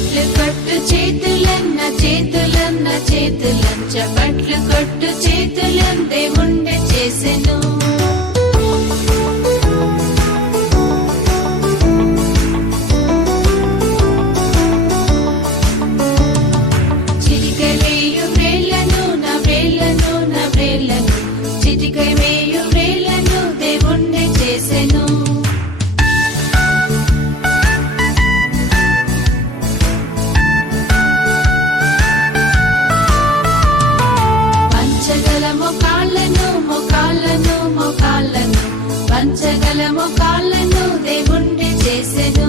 చపట్లు కొట్టు చేతులన్న చేతులన్న చేతులన్ చపట్లు కొట్టు చేతులన్ దేవుండే చేసెను. చిటిక వేయు వేళ్ళను నా వేళ్ళను నా వేళ్ళను చిటిక వేయు వేళ్ళను దేవుండే చేసెను. పంచగల మోకాళ్ళను మోకాళ్ళను మోకాళ్ళను పంచగల మోకాళ్ళను దేవుండే చేసెను.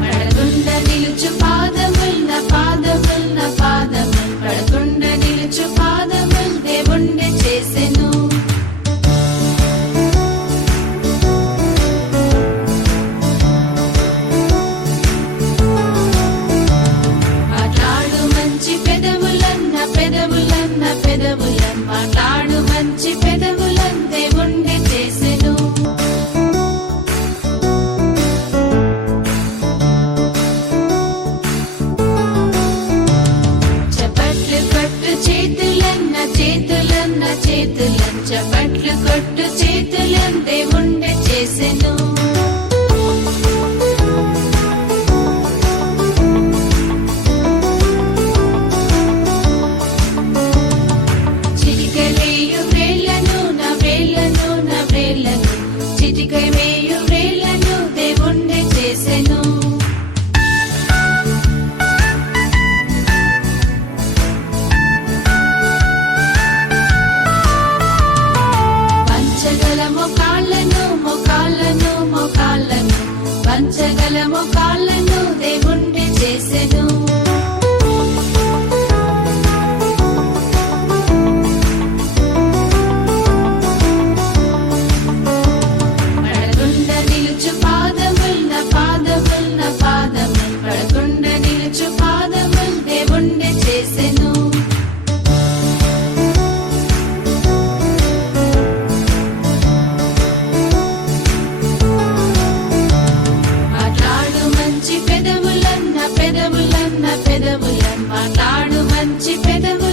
పడకుండా నిలుచు పాదముల్ నా పాదముల్ నా పాదముల్ పడకుండా నిలుచు పాదముల్ దేవుండే చేసెను. మాట్లాడు మంచి పెదవులన్న పెదవులన్న పెదవులన్ మాట్లాడు మంచి పెదవులన్ దేవుండే చేసెను. చపట్లు కొట్టు చేతులన్న చేతులన్న చేతులన్ చపట్లు కొట్టు చేతులన్ దేవుండే చేసెను. చిటిక వేయు వేళ్ళను నా వేళ్ళను నా వేళ్ళను చిటిక వేయు వేళ్ళను దేవుండే చేసెను. పంచగల మోకాళ్ళను మోకాళ్ళను మోకాళ్ళను పంచగల మోకాళ్ళను దేవుండే చేసెను. పడకుండా నిలుచు పాదముల్ నా పాదముల్ నా పాదముల్ పడకుండా నిలుచు పాదముల్ దేవుండే చేసెను. మాట్లాడు మంచి పెదవులన్న పెదవులన్న పెదవులన్ మాట్లాడు మంచి పెదవులన్